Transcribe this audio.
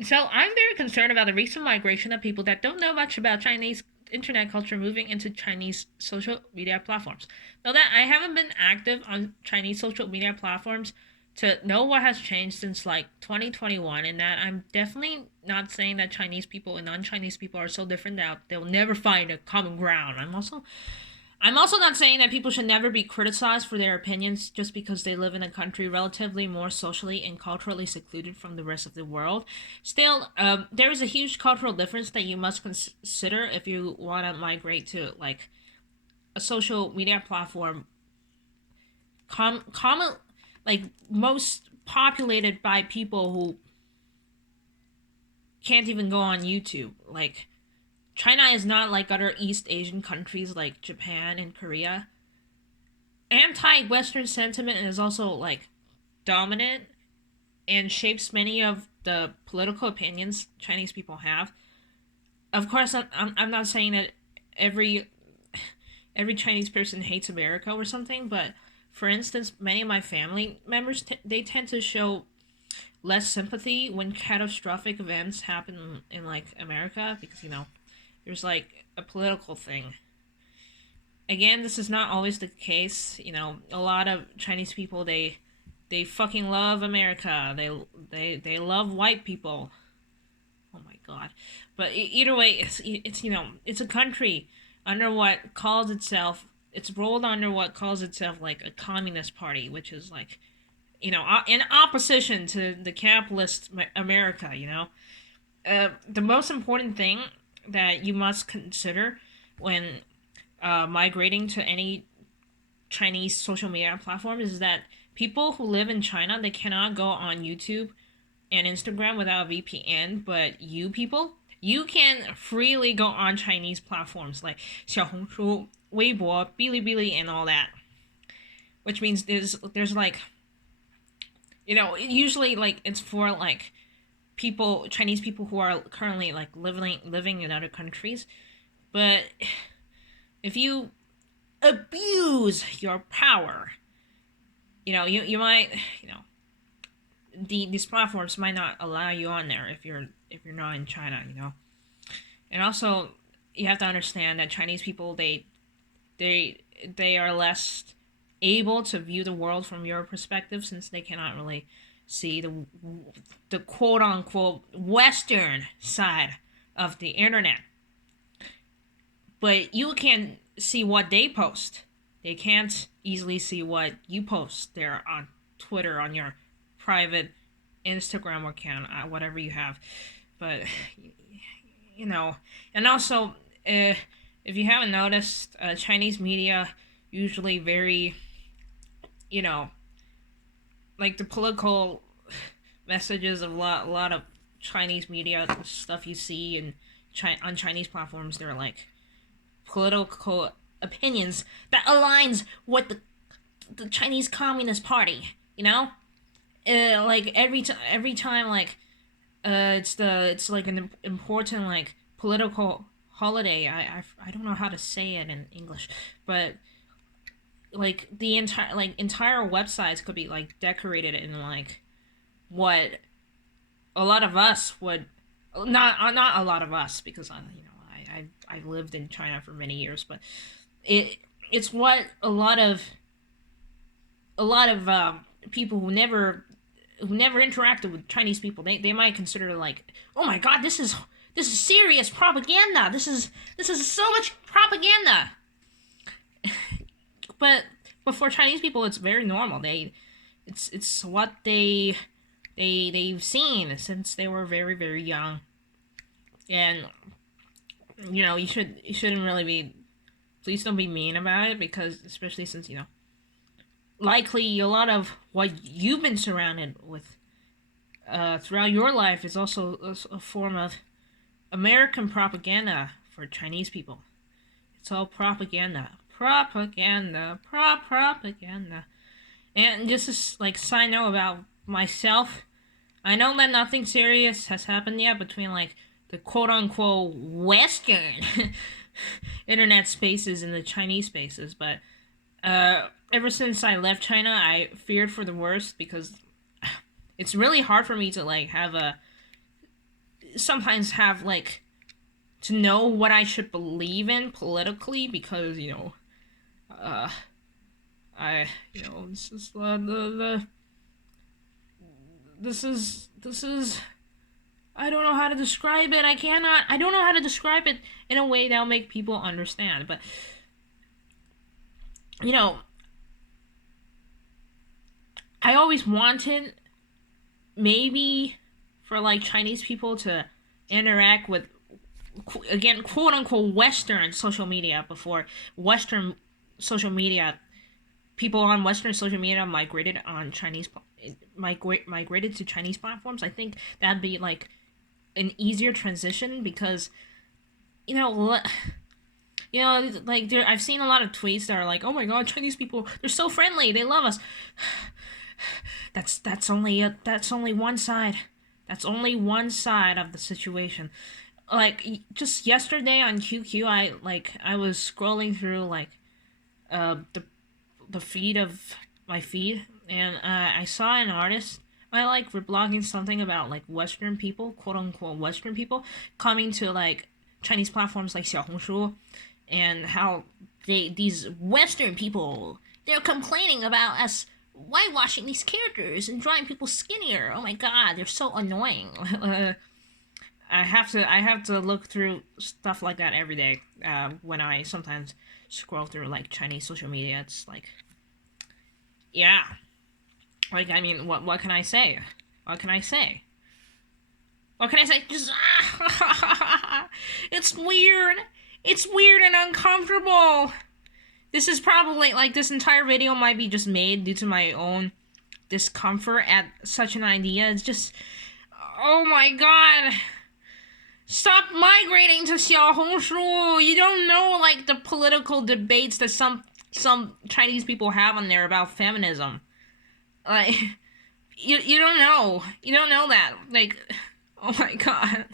So I'm very concerned about the recent migration of people that don't know much about Chinese internet culture moving into Chinese social media platforms. Though that I haven't been active on Chinese social media platforms to know what has changed since like 2021, and that I'm definitely not saying that Chinese people and non-Chinese people are so different that they'll never find a common ground. I'm also not saying that people should never be criticized for their opinions just because they live in a country relatively more socially and culturally secluded from the rest of the world. Still, there is a huge cultural difference that you must consider if you want to migrate to like a social media platform, common, like most populated by people who can't even go on YouTube. Like China is not like other East Asian countries like Japan and Korea. Anti-Western sentiment is also like dominant and shapes many of the political opinions Chinese people have. Of course, I'm not saying that every every Chinese person hates America or something, but for instance, many of my family members they tend to show less sympathy when catastrophic events happen in like America because there's like a political thing. Again, this is not always the case. A lot of Chinese people they fucking love America. They love white people. Oh my god! But either way, it's a country under what calls itself it's rolled under what calls itself like a communist party, which is like in opposition to the capitalist America. The most important thing that you must consider when migrating to any Chinese social media platform is that people who live in China they cannot go on YouTube and Instagram without a VPN, but you people you can freely go on Chinese platforms like 小红书, Weibo, Bilibili, and all that. Which means there's like usually like it's for like people Chinese people who are currently like living in other countries, but if you abuse your power, you might these platforms might not allow you on there if you're not in China. And also you have to understand that Chinese people they they are less able to view the world from your perspective since they cannot really see the quote unquote Western side of the internet. But you can see what they post. They can't easily see what you post there on Twitter, on your private Instagram account, whatever you have. But and also, if you haven't noticed, Chinese media usually very, you know, like the political messages of a lot of Chinese media stuff you see on Chinese platforms. They're like political opinions that aligns with the Chinese Communist Party. Like every time like it's like an important like political holiday. I don't know how to say it in English, but like the entire websites could be like decorated in like what a lot of us would not a lot of us because I've lived in China for many years, but it's what a lot of people who never interacted with Chinese people they might consider like, oh my god, this is serious propaganda. This is so much propaganda. But for Chinese people it's very normal. It's what they've seen since they were very very young. And you shouldn't really be, please don't be mean about it, because especially since likely a lot of what you've been surrounded with throughout your life is also a form of American propaganda for Chinese people. It's all propaganda, propaganda, propaganda. And just as like side note about myself, I know that nothing serious has happened yet between like the quote unquote Western internet spaces and the Chinese spaces, but ever since I left China, I feared for the worst because it's really hard for me to like have sometimes have like to know what I should believe in politically because uh, this is this is I don't know how to describe it. I don't know how to describe it in a way that'll make people understand. But you know, I always wanted maybe for like Chinese people to interact with again quote unquote Western social media before Western social media people on Western social media migrated to Chinese platforms. I think that'd be like an easier transition because you know like I've seen a lot of tweets that are like, oh my god, Chinese people, they're so friendly, they love us. That's only one side. That's only one side of the situation. Like just yesterday on QQ, I was scrolling through like the feed of my feed, and I saw an artist. I like reblogging something about like Western people, quote unquote Western people, coming to like Chinese platforms like Xiaohongshu, and how these Western people, they're complaining about us whitewashing these characters and drawing people skinnier. Oh my god, they're so annoying. I have to look through stuff like that every day. When I sometimes scroll through like Chinese social media, it's like, yeah, like I mean, what can I say? What can I say? What can I say? Just it's weird. It's weird and uncomfortable. This is probably like this entire video might be just made due to my own discomfort at such an idea. It's just, oh my god. Stop migrating to Xiaohongshu. You don't know like the political debates that some Chinese people have on there about feminism. Like you don't know. You don't know that. Like, oh my god.